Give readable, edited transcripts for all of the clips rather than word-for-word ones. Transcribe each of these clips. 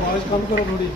आवाज कम करो थोड़ी।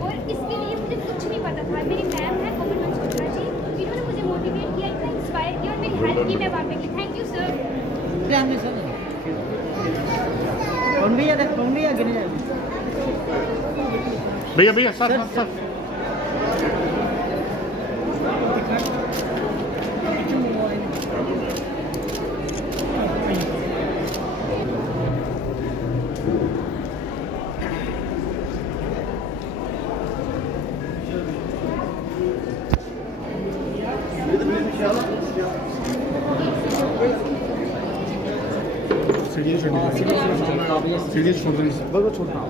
और इसके लिए मुझे कुछ नहीं पता था। मेरी मैम है कोमल चोपड़ा जी, इन्होंने मुझे मोटिवेट किया, इतना इंस्पायर किया और मेरी हेल्प की। मैं वहाँ पे की। Thank you sir. भैया भैया सर सर सीढ़ी छोड़ना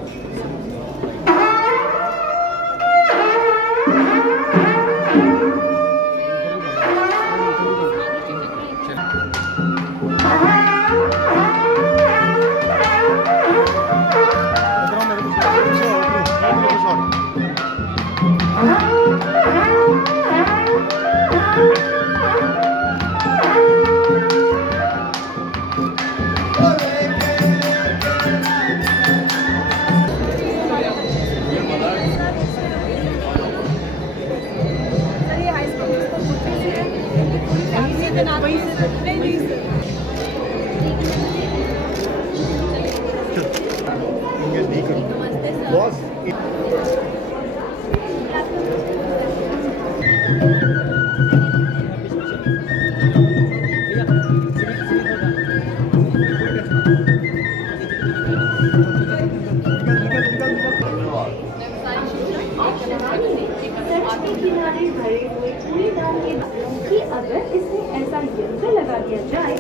अगर इसमें ऐसा यंत्र लगा दिया जाए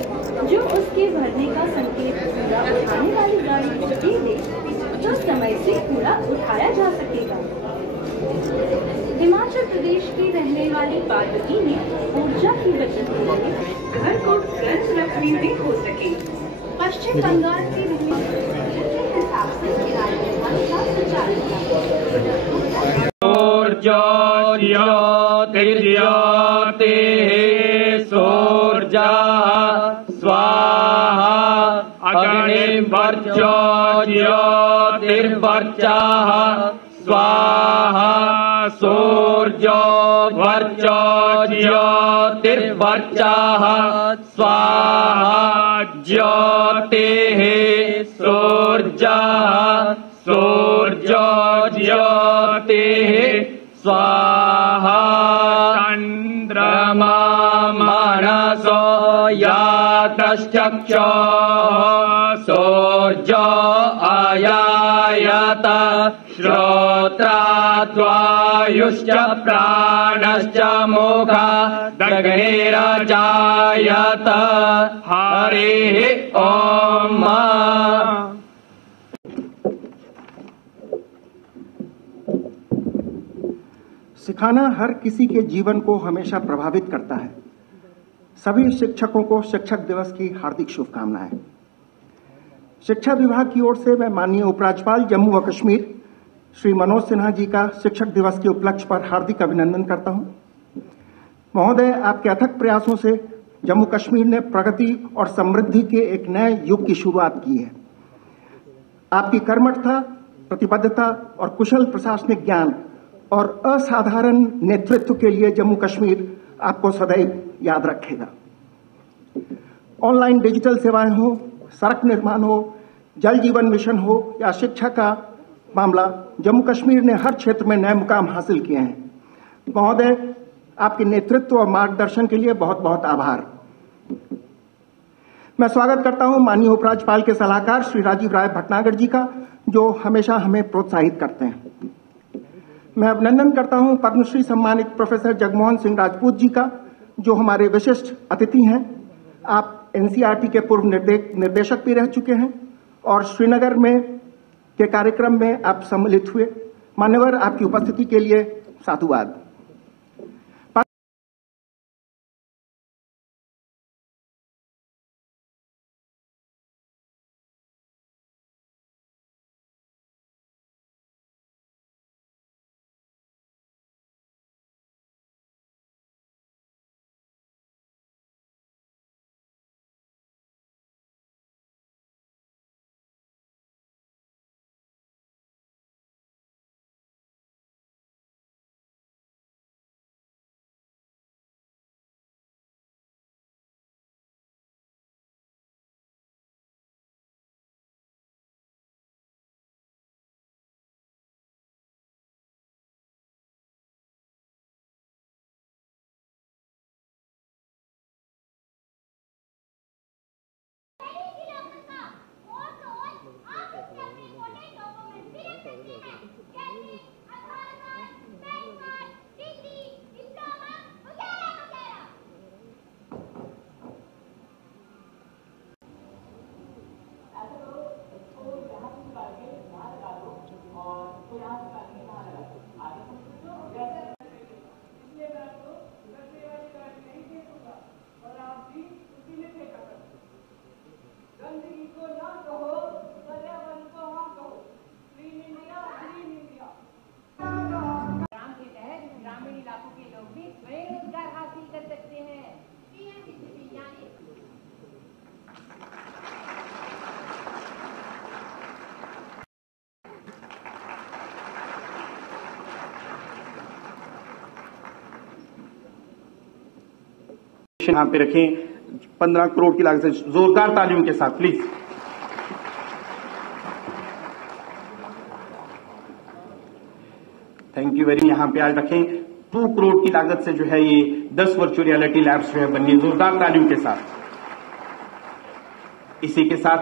जो उसके भरने का संकेत कूड़ा उठाने वाली गाड़ी को दे दे, तो समय से कूड़ा उठाया जा सकेगा। हिमाचल प्रदेश की रहने वाली पार्वती ने ऊर्जा की बचत के लिए घर को गर्म रखने में हो सके। पश्चिम बंगाल की रहने के हिसाब से किराए व्यवस्था संचालित सूर्या स्वाहा अग्निर्वर्चो ज्योतिर्वर्चः स्वाहा सूर्यो वर्चो ज्योतिर्वर्चः स्वाहा ज्योतिः सूर्यः सूर्यो ज्योतिः स्वाहा चन्द्रमा मनसो यातश्चक्षुः सूर्यो अयायत श्रोत्राद्वायुश्च प्राणश्च मुखादग्निरजायत हरिः ओम्। सिखाना हर किसी के जीवन को हमेशा प्रभावित करता है। सभी शिक्षकों को शिक्षक दिवस की हार्दिक शुभकामनाएं। शिक्षा विभाग की ओर से मैं माननीय उपराज्यपाल जम्मू व कश्मीर श्री मनोज सिन्हा जी का शिक्षक दिवस के उपलक्ष्य पर हार्दिक अभिनंदन करता हूं। महोदय, आपके अथक प्रयासों से जम्मू कश्मीर ने प्रगति और समृद्धि के एक नए युग की शुरुआत की है। आपकी कर्मठता, प्रतिबद्धता और कुशल प्रशासनिक ज्ञान और असाधारण नेतृत्व के लिए जम्मू कश्मीर आपको सदैव याद रखेगा। ऑनलाइन डिजिटल सेवाएं हो, सड़क निर्माण हो, जल जीवन मिशन हो या शिक्षा का मामला, जम्मू कश्मीर ने हर क्षेत्र में नए मुकाम हासिल किए हैं। महोदय, आपके नेतृत्व और मार्गदर्शन के लिए बहुत बहुत आभार। मैं स्वागत करता हूं माननीय उपराज्यपाल के सलाहकार श्री राजीव राय भटनागर जी का, जो हमेशा हमें प्रोत्साहित करते हैं। मैं अभिनंदन करता हूं पद्मश्री सम्मानित प्रोफेसर जगमोहन सिंह राजपूत जी का, जो हमारे विशिष्ट अतिथि हैं। आप एनसीईआरटी के पूर्व निर्देशक भी रह चुके हैं और श्रीनगर में के कार्यक्रम में आप सम्मिलित हुए। मान्यवर, आपकी उपस्थिति के लिए साधुवाद। यहाँ पे रखें 15 करोड़ की लागत से, जोरदार तालियों के साथ प्लीज। Thank you very. यहाँ पे आज रखें 2 करोड़ की लागत से जो है ये 10 वर्चुअल रियलिटी लैब्स जो है बननी, जोरदार तालियों के साथ। इसी के साथ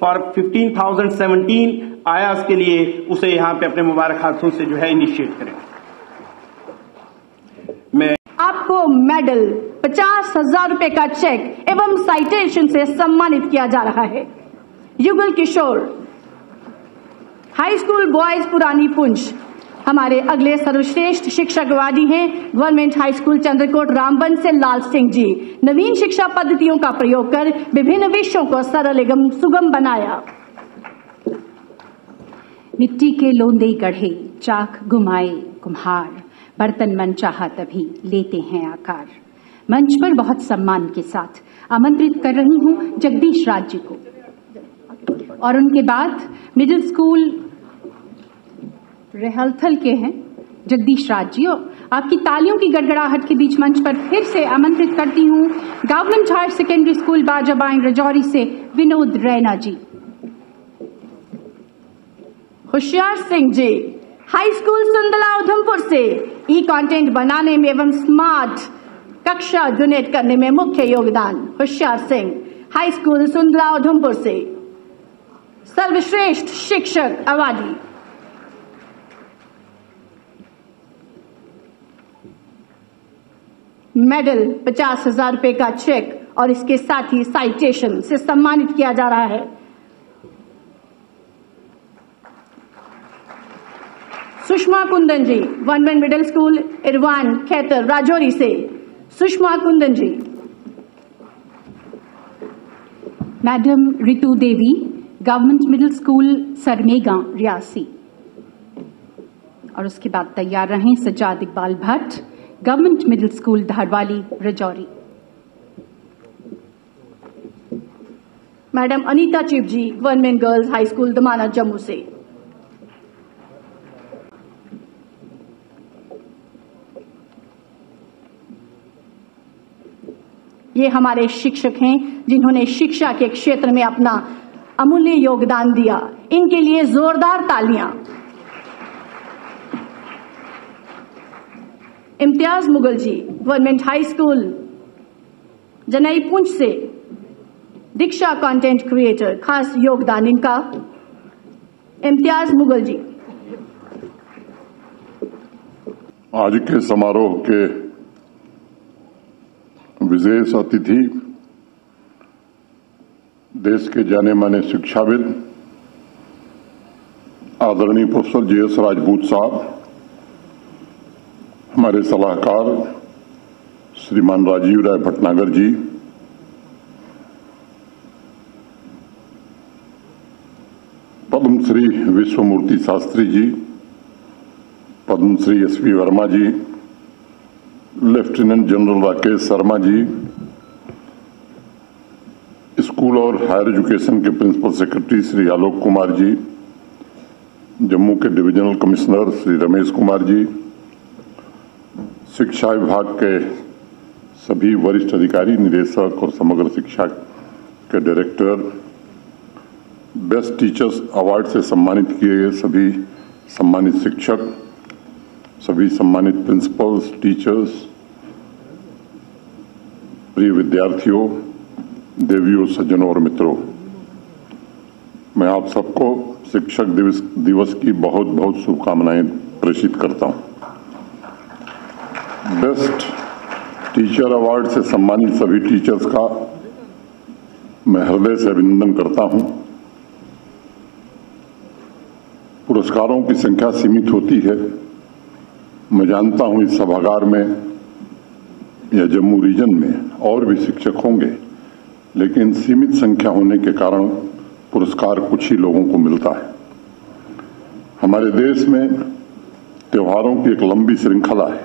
फॉर 15,017 आयास के लिए उसे यहाँ पे अपने मुबारक हाथों से जो है इनिशिएट करें। मैं आपको मेडल, 50,000 रुपए का चेक एवं साइटेशन से सम्मानित किया जा रहा है। Yugal Kishore, high school boys पुरानी पुंछ, हमारे अगले सर्वश्रेष्ठ शिक्षक अवार्डी हैं government high school Chandrakot Ramban से लाल सिंह जी। नवीन शिक्षा पद्धतियों का प्रयोग कर विभिन्न विषयों को सरल एवं सुगम बनाया। मिट्टी के लोंदे गढ़े, चाक घुमाए कुम्हार, बर्तन मन चाहा तभी लेते हैं आकार। मंच पर बहुत सम्मान के साथ आमंत्रित कर रही हूं जगदीश राज जी को, और उनके बाद मिडिल स्कूल रेहलथल के हैं जगदीश राज जी। आपकी तालियों की गड़गड़ाहट के बीच मंच पर फिर से आमंत्रित करती हूं government higher secondary school Bajabain Rajouri से विनोद रैना जी। होशियार सिंह जी, हाई स्कूल सुंदला उधमपुर से ई कंटेंट बनाने में एवं स्मार्ट कक्षा डोनेट करने में मुख्य योगदान। होशियार सिंह, हाई स्कूल सुंदला उधमपुर से सर्वश्रेष्ठ शिक्षक अवार्डी। मेडल, 50,000 रुपए का चेक और इसके साथ ही साइटेशन से सम्मानित किया जा रहा है। Sushma Kundan ji, one middle school Irwan Khaitar Rajouri से Sushma Kundan ji. Madam Ritu Devi, government middle school Sarmega Reasi. और उसके बाद तैयार रहें Sajjad Iqbal Bhat, government middle school Dharwali Rajouri. Madam Anita Chib ji, government girls high school Damana Jammu से। ये हमारे शिक्षक हैं जिन्होंने शिक्षा के क्षेत्र में अपना अमूल्य योगदान दिया। इनके लिए जोरदार तालियां। इम्तियाज मुगल जी, गवर्नमेंट हाई स्कूल जनई पुंछ से, दीक्षा कंटेंट क्रिएटर, खास योगदान इनका। इम्तियाज मुगल जी। आज के समारोह के विशेष अतिथि देश के जाने माने शिक्षाविद आदरणीय प्रोफेसर JS राजपूत साहब, हमारे सलाहकार श्रीमान राजीव राय भटनागर जी, पद्मश्री विश्वमूर्ति शास्त्री जी, पद्मश्री SP वर्मा जी, lieutenant general Rakesh Sharma ji, school और हायर एजुकेशन के प्रिंसिपल सेक्रेटरी श्री आलोक कुमार जी, जम्मू के डिविजनल कमिश्नर श्री रमेश कुमार जी, शिक्षा विभाग के सभी वरिष्ठ अधिकारी, निदेशक और समग्र शिक्षा के डायरेक्टर, बेस्ट टीचर्स अवार्ड से सम्मानित किए गए सभी सम्मानित शिक्षक, सभी सम्मानित प्रिंसिपल्स, टीचर्स, प्रिय विद्यार्थियों, देवियों, सज्जनों और मित्रों, मैं आप सबको शिक्षक दिवस की बहुत बहुत शुभकामनाएं प्रेषित करता हूं। बेस्ट टीचर अवार्ड से सम्मानित सभी टीचर्स का मैं हृदय से अभिनंदन करता हूं। पुरस्कारों की संख्या सीमित होती है। मैं जानता हूं इस सभागार में या जम्मू रीजन में और भी शिक्षक होंगे, लेकिन सीमित संख्या होने के कारण पुरस्कार कुछ ही लोगों को मिलता है। हमारे देश में त्योहारों की एक लंबी श्रृंखला है।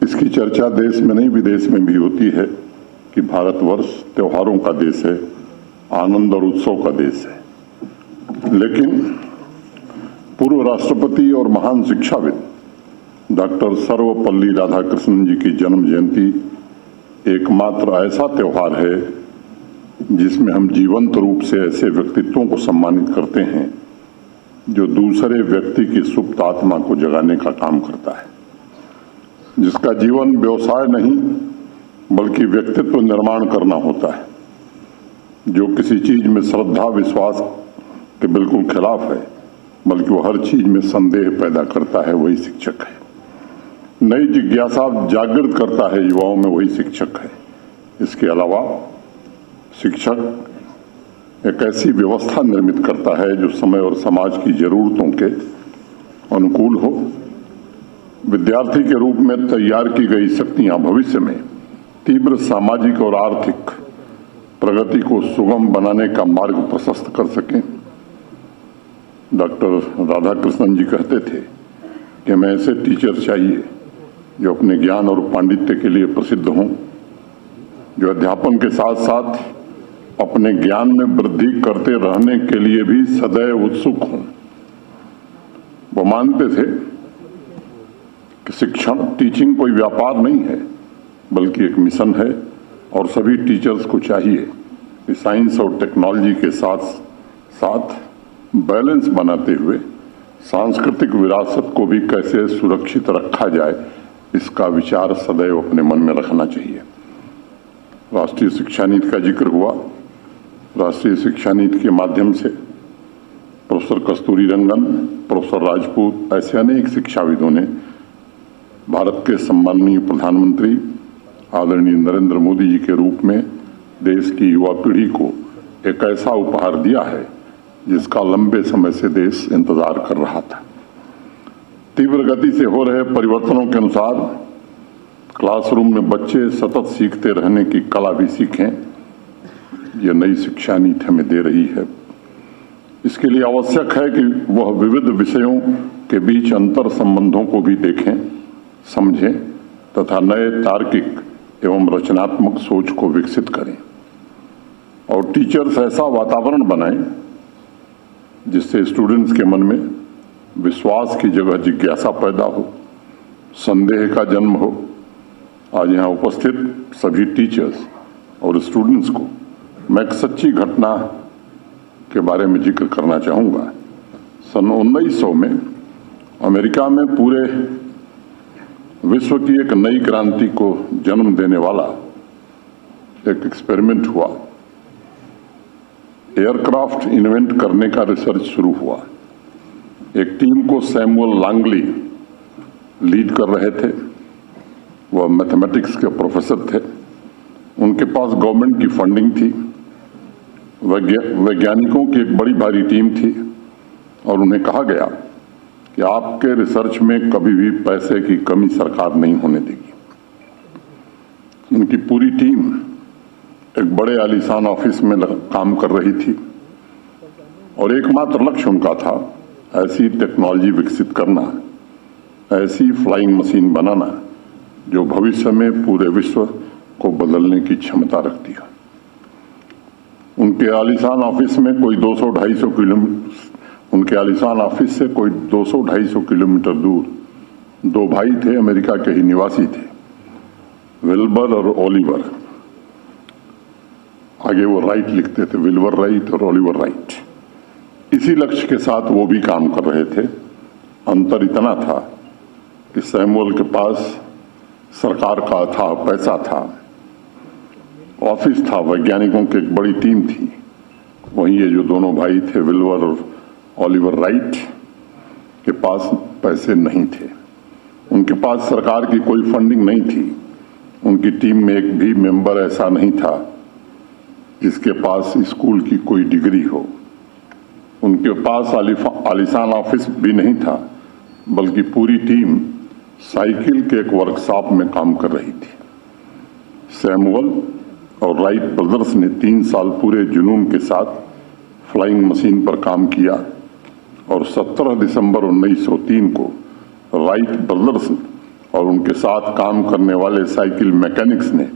इसकी चर्चा देश में नहीं विदेश में भी होती है कि भारतवर्ष त्योहारों का देश है, आनंद और उत्सव का देश है। लेकिन पूर्व राष्ट्रपति और महान शिक्षाविद डॉक्टर सर्वपल्ली राधाकृष्णन जी की जन्म जयंती एकमात्र ऐसा त्योहार है जिसमें हम जीवंत रूप से ऐसे व्यक्तित्वों को सम्मानित करते हैं जो दूसरे व्यक्ति की सुप्त आत्मा को जगाने का काम करता है, जिसका जीवन व्यवसाय नहीं बल्कि व्यक्तित्व निर्माण करना होता है, जो किसी चीज में श्रद्धा विश्वास के बिल्कुल खिलाफ है बल्कि वो हर चीज में संदेह पैदा करता है, वही शिक्षक है। नई जिज्ञासा जागृत करता है युवाओं में, वही शिक्षक है। इसके अलावा शिक्षक एक ऐसी व्यवस्था निर्मित करता है जो समय और समाज की जरूरतों के अनुकूल हो। विद्यार्थी के रूप में तैयार की गई शक्तियां भविष्य में तीव्र सामाजिक और आर्थिक प्रगति को सुगम बनाने का मार्ग प्रशस्त कर सकें। डॉक्टर राधाकृष्णन जी कहते थे कि हमें ऐसे टीचर चाहिए जो अपने ज्ञान और पांडित्य के लिए प्रसिद्ध हों, जो अध्यापन के साथ साथ अपने ज्ञान में वृद्धि करते रहने के लिए भी सदैव उत्सुक हों। वो मानते थे कि शिक्षण टीचिंग कोई व्यापार नहीं है बल्कि एक मिशन है और सभी टीचर्स को चाहिए कि साइंस और टेक्नोलॉजी के साथ साथ बैलेंस बनाते हुए सांस्कृतिक विरासत को भी कैसे सुरक्षित रखा जाए, इसका विचार सदैव अपने मन में रखना चाहिए। राष्ट्रीय शिक्षा नीति का जिक्र हुआ। राष्ट्रीय शिक्षा नीति के माध्यम से प्रोफेसर कस्तूरी रंगन, प्रोफेसर राजपूत, ऐसे अनेक शिक्षाविदों ने भारत के सम्माननीय प्रधानमंत्री आदरणीय नरेंद्र मोदी जी के रूप में देश की युवा पीढ़ी को एक ऐसा उपहार दिया है जिसका लंबे समय से देश इंतजार कर रहा था। तीव्र गति से हो रहे परिवर्तनों के अनुसार क्लासरूम में बच्चे सतत सीखते रहने की कला भी सीखें, ये नई शिक्षा नीति हमें दे रही है। इसके लिए आवश्यक है कि वह विविध विषयों के बीच अंतर संबंधों को भी देखें, समझें तथा नए तार्किक एवं रचनात्मक सोच को विकसित करें और टीचर्स ऐसा वातावरण बनाएं जिससे स्टूडेंट्स के मन में विश्वास की जगह जिज्ञासा पैदा हो, संदेह का जन्म हो। आज यहाँ उपस्थित सभी टीचर्स और स्टूडेंट्स को मैं एक सच्ची घटना के बारे में जिक्र करना चाहूँगा। सन 1900 में अमेरिका में पूरे विश्व की एक नई क्रांति को जन्म देने वाला एक एक्सपेरिमेंट हुआ। एयरक्राफ्ट इन्वेंट करने का रिसर्च शुरू हुआ। एक टीम को सैमुअल लैंगली लीड कर रहे थे। वह मैथमेटिक्स के प्रोफेसर थे। उनके पास गवर्नमेंट की फंडिंग थी। वैज्ञानिकों की एक बड़ी भारी टीम थी और उन्हें कहा गया कि आपके रिसर्च में कभी भी पैसे की कमी सरकार नहीं होने देगी। उनकी पूरी टीम एक बड़े आलीशान ऑफिस में काम कर रही थी और एकमात्र लक्ष्य उनका था ऐसी टेक्नोलॉजी विकसित करना, ऐसी फ्लाइंग मशीन बनाना जो भविष्य में पूरे विश्व को बदलने की क्षमता रखती है। उनके आलीशान ऑफिस में कोई 200-250 किलोमीटर उनके आलीशान ऑफिस से कोई 200-250 किलोमीटर दूर दो भाई थे, अमेरिका के ही निवासी थे, विल्बर और ओलिवर। आगे वो राइट लिखते थे, विल्बर राइट और ओलिवर राइट। इसी लक्ष्य के साथ वो भी काम कर रहे थे। अंतर इतना था कि सैमुअल के पास सरकार का था, पैसा था, ऑफिस था, वैज्ञानिकों की एक बड़ी टीम थी। वहीं ये जो दोनों भाई थे, विल्बर और ओलिवर राइट, के पास पैसे नहीं थे। उनके पास सरकार की कोई फंडिंग नहीं थी। उनकी टीम में एक भी मेंबर ऐसा नहीं था जिसके पास स्कूल की कोई डिग्री हो। उनके पास आलीशान ऑफिस भी नहीं था, बल्कि पूरी टीम साइकिल के एक वर्कशॉप में काम कर रही थी। सैमुअल और राइट ब्रदर्स ने 3 साल पूरे जुनून के साथ फ्लाइंग मशीन पर काम किया और 17 दिसंबर 1903 को राइट ब्रदर्स और उनके साथ काम करने वाले साइकिल मैकेनिक्स ने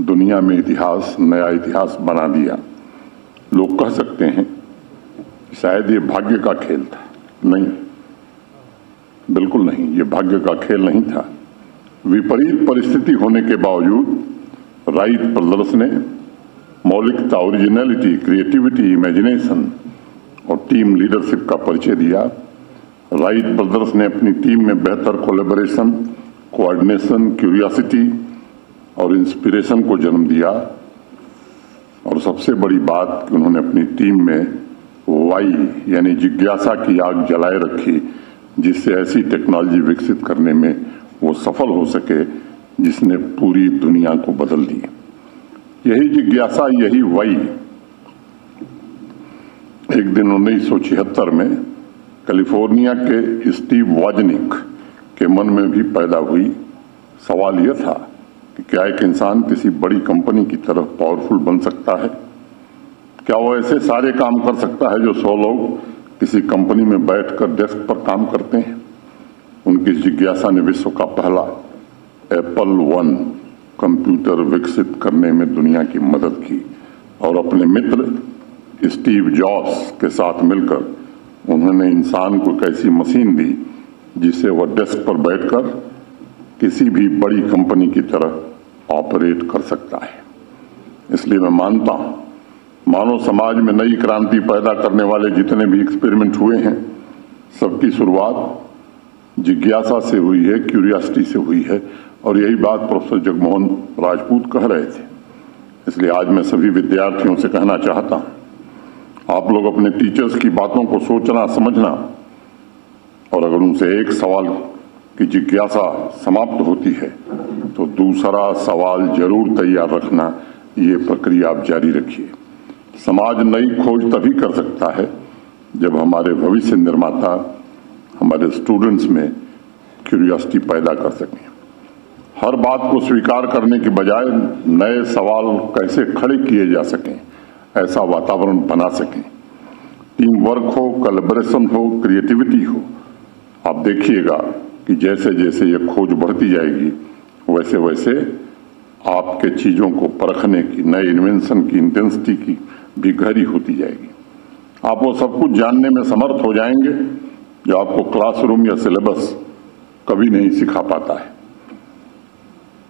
दुनिया में नया इतिहास बना दिया। लोग कह सकते हैं शायद ये भाग्य का खेल था। नहीं, बिल्कुल नहीं, ये भाग्य का खेल नहीं था। विपरीत परिस्थिति होने के बावजूद राइट ब्रदर्स ने मौलिकता, ओरिजिनलिटी, क्रिएटिविटी, इमेजिनेशन और टीम लीडरशिप का परिचय दिया। राइट ब्रदर्स ने अपनी टीम में बेहतर कोलैबोरेशन, कोऑर्डिनेशन, क्यूरियोसिटी और इंस्पिरेशन को जन्म दिया। और सबसे बड़ी बात कि उन्होंने अपनी टीम में वाई यानी जिज्ञासा की आग जलाए रखी, जिससे ऐसी टेक्नोलॉजी विकसित करने में वो सफल हो सके जिसने पूरी दुनिया को बदल दी। यही जिज्ञासा, यही वाई एक दिन 1976 में कैलिफोर्निया के स्टीव वॉजनिक के मन में भी पैदा हुई। सवाल यह था कि क्या एक इंसान किसी बड़ी कंपनी की तरह पावरफुल बन सकता है? क्या वो ऐसे सारे काम कर सकता है जो 100 लोग किसी कंपनी में बैठकर डेस्क पर काम करते हैं? उनकी जिज्ञासा ने विश्व का पहला एप्पल 1 कंप्यूटर विकसित करने में दुनिया की मदद की और अपने मित्र स्टीव जॉब्स के साथ मिलकर उन्होंने इंसान को एक ऐसी मशीन दी जिसे वह डेस्क पर बैठकर किसी भी बड़ी कंपनी की तरह ऑपरेट कर सकता है। इसलिए मैं मानता हूं मानव समाज में नई क्रांति पैदा करने वाले जितने भी एक्सपेरिमेंट हुए हैं, सबकी शुरुआत जिज्ञासा से हुई है, क्यूरियोसिटी से हुई है। और यही बात प्रोफेसर जगमोहन राजपूत कह रहे थे। इसलिए आज मैं सभी विद्यार्थियों से कहना चाहता हूं, आप लोग अपने टीचर्स की बातों को सोचना, समझना और अगर उनसे एक सवाल की जिज्ञासा समाप्त होती है तो दूसरा सवाल जरूर तैयार रखना। ये प्रक्रिया आप जारी रखिए। समाज नई खोज तभी कर सकता है जब हमारे भविष्य निर्माता हमारे स्टूडेंट्स में क्यूरियोसिटी पैदा कर सकें। हर बात को स्वीकार करने की बजाय नए सवाल कैसे खड़े किए जा सकें, ऐसा वातावरण बना सकें। टीम वर्क हो, कोलैबोरेशन हो, क्रिएटिविटी हो। आप देखिएगा कि जैसे जैसे ये खोज बढ़ती जाएगी वैसे वैसे आपके चीजों को परखने की, नए इन्वेंशन की इंटेंसिटी की भी गहरी होती जाएगी। आप वो सब कुछ जानने में समर्थ हो जाएंगे जो आपको क्लासरूम या सिलेबस कभी नहीं सिखा पाता है।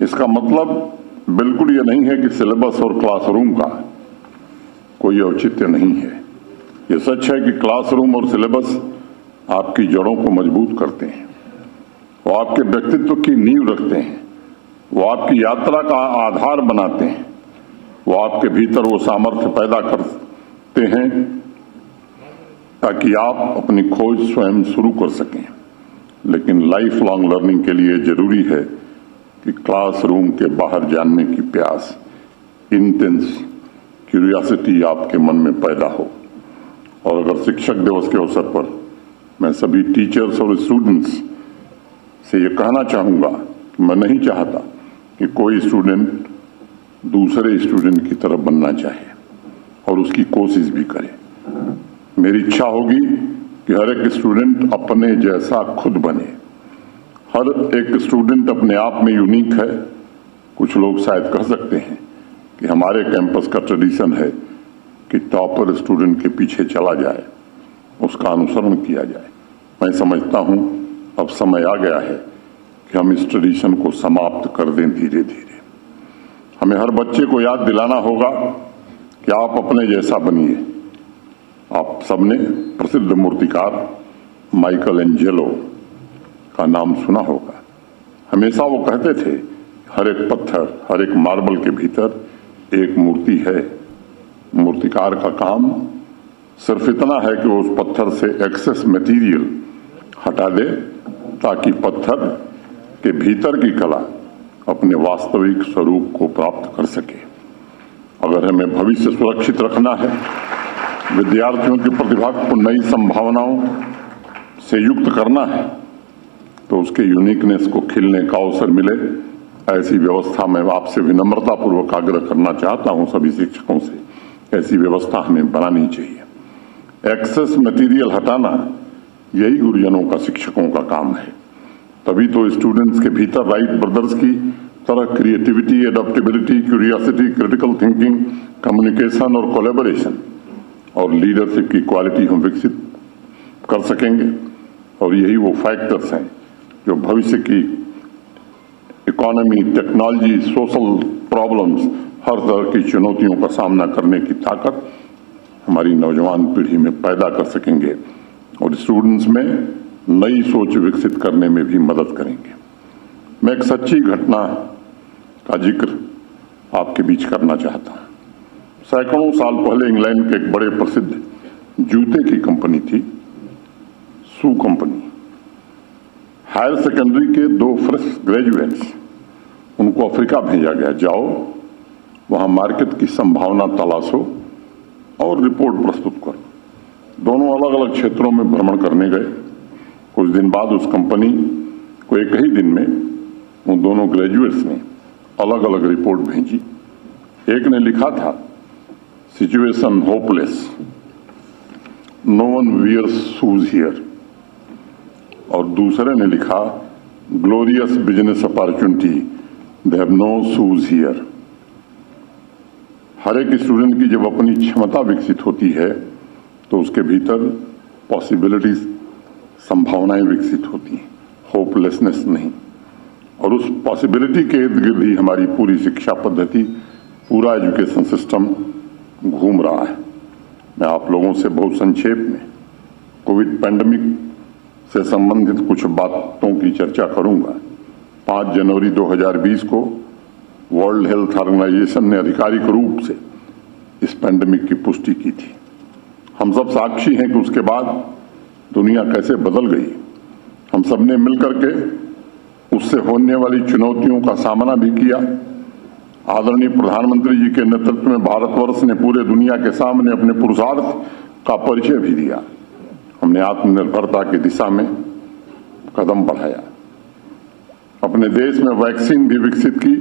इसका मतलब बिल्कुल ये नहीं है कि सिलेबस और क्लासरूम का कोई औचित्य नहीं है। ये सच है कि क्लासरूम और सिलेबस आपकी जड़ों को मजबूत करते हैं, वो आपके व्यक्तित्व की नींव रखते हैं, वो आपकी यात्रा का आधार बनाते हैं, वो आपके भीतर वो सामर्थ्य पैदा करते हैं ताकि आप अपनी खोज स्वयं शुरू कर सकें। लेकिन लाइफ लॉन्ग लर्निंग के लिए जरूरी है कि क्लासरूम के बाहर जानने की प्यास, इंटेंस क्यूरियोसिटी आपके मन में पैदा हो। और अगर शिक्षक दिवस के अवसर पर मैं सभी टीचर्स और स्टूडेंट्स से ये कहना चाहूंगा कि मैं नहीं चाहता कि कोई स्टूडेंट दूसरे स्टूडेंट की तरह बनना चाहे और उसकी कोशिश भी करे। मेरी इच्छा होगी कि हर एक स्टूडेंट अपने जैसा खुद बने। हर एक स्टूडेंट अपने आप में यूनिक है। कुछ लोग शायद कह सकते हैं कि हमारे कैंपस का ट्रेडिशन है कि टॉपर स्टूडेंट के पीछे चला जाए, उसका अनुसरण किया जाए। मैं समझता हूं अब समय आ गया है कि हम इस ट्रेडिशन को समाप्त कर दें धीरे धीरे। हमें हर बच्चे को याद दिलाना होगा कि आप अपने जैसा बनिए। आप सबने प्रसिद्ध मूर्तिकार माइकल एंजेलो का नाम सुना होगा। हमेशा वो कहते थे हर एक पत्थर, हर एक मार्बल के भीतर एक मूर्ति है। मूर्तिकार का काम सिर्फ इतना है कि वो उस पत्थर से एक्सेस मटेरियल हटा दे ताकि पत्थर के भीतर की कला अपने वास्तविक स्वरूप को प्राप्त कर सके। अगर हमें भविष्य सुरक्षित रखना है, विद्यार्थियों की प्रतिभा को नई संभावनाओं से युक्त करना है, तो उसके यूनिकनेस को खिलने का अवसर मिले, ऐसी व्यवस्था में आपसे विनम्रतापूर्वक आग्रह करना चाहता हूं सभी शिक्षकों से। ऐसी व्यवस्था हमें बनानी चाहिए। एक्सेस मटेरियल हटाना यही गुरुजनों का, शिक्षकों का काम है। तभी तो स्टूडेंट्स के भीतर राइट ब्रदर्स की तरह creativity, adaptability, curiosity, critical thinking, communication और कोलैबोरेशन और लीडरशिप की क्वालिटी हम विकसित कर सकेंगे। और यही वो फैक्टर्स हैं जो भविष्य की इकोनॉमी, टेक्नोलॉजी, सोशल प्रॉब्लम्स, हर तरह की चुनौतियों का सामना करने की ताकत हमारी नौजवान पीढ़ी में पैदा कर सकेंगे और स्टूडेंट्स में नई सोच विकसित करने में भी मदद करेंगे। मैं एक सच्ची घटना का जिक्र आपके बीच करना चाहता हूं। सैकड़ों साल पहले इंग्लैंड के एक बड़े प्रसिद्ध जूते की कंपनी थी, शू कंपनी। हायर सेकेंडरी के 2 फ्रेश ग्रेजुएट्स, उनको अफ्रीका भेजा गया, जाओ वहां मार्केट की संभावना तलाशो और रिपोर्ट प्रस्तुत करो। दोनों अलग अलग क्षेत्रों में भ्रमण करने गए। कुछ दिन बाद उस कंपनी को एक ही दिन में उन दोनों ग्रेजुएट्स ने अलग अलग रिपोर्ट भेजी। एक ने लिखा था situation hopeless, no one wears shoes here, और दूसरे ने लिखा glorious business opportunity, they have no shoes here. हर एक स्टूडेंट की जब अपनी क्षमता विकसित होती है तो उसके भीतर पॉसिबिलिटीज, संभावनाएं विकसित होती हैं, होपलेसनेस नहीं। और उस पॉसिबिलिटी के इर्द गिर्द ही हमारी पूरी शिक्षा पद्धति, पूरा एजुकेशन सिस्टम घूम रहा है। मैं आप लोगों से बहुत संक्षेप में कोविड पैंडेमिक से संबंधित कुछ बातों की चर्चा करूंगा। 5 जनवरी 2020 को वर्ल्ड हेल्थ ऑर्गेनाइजेशन ने आधिकारिक रूप से इस पैंडेमिक की पुष्टि की थी। हम सब साक्षी हैं कि उसके बाद दुनिया कैसे बदल गई। हम सब ने मिलकर के उससे होने वाली चुनौतियों का सामना भी किया। आदरणीय प्रधानमंत्री जी के नेतृत्व में भारतवर्ष ने पूरे दुनिया के सामने अपने पुरुषार्थ का परिचय भी दिया। हमने आत्मनिर्भरता की दिशा में कदम बढ़ाया। अपने देश में वैक्सीन भी विकसित की,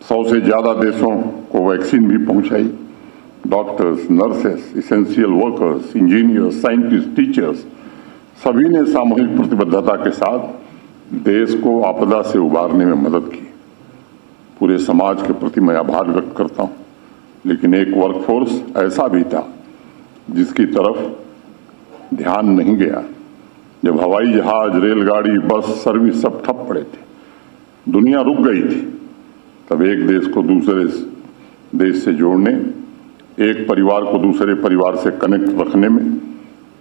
100 से ज्यादा देशों को वैक्सीन भी पहुंचाई। Doctors, nurses, essential workers, engineers, scientist, teachers सभी ने सामूहिक प्रतिबद्धता के साथ देश को आपदा से उबारने में मदद की। पूरे समाज के प्रति मैं आभार व्यक्त करता हूं, लेकिन एक वर्कफोर्स ऐसा भी था जिसकी तरफ ध्यान नहीं गया। जब हवाई जहाज, रेलगाड़ी, बस सर्विस सब ठप पड़े थे, दुनिया रुक गई थी, तब एक देश को दूसरे देश से जोड़ने, एक परिवार को दूसरे परिवार से कनेक्ट रखने में,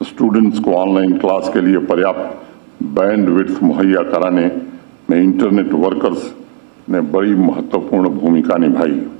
स्टूडेंट्स को ऑनलाइन क्लास के लिए पर्याप्त बैंडविड्थ मुहैया कराने में इंटरनेट वर्कर्स ने बड़ी महत्वपूर्ण भूमिका निभाई।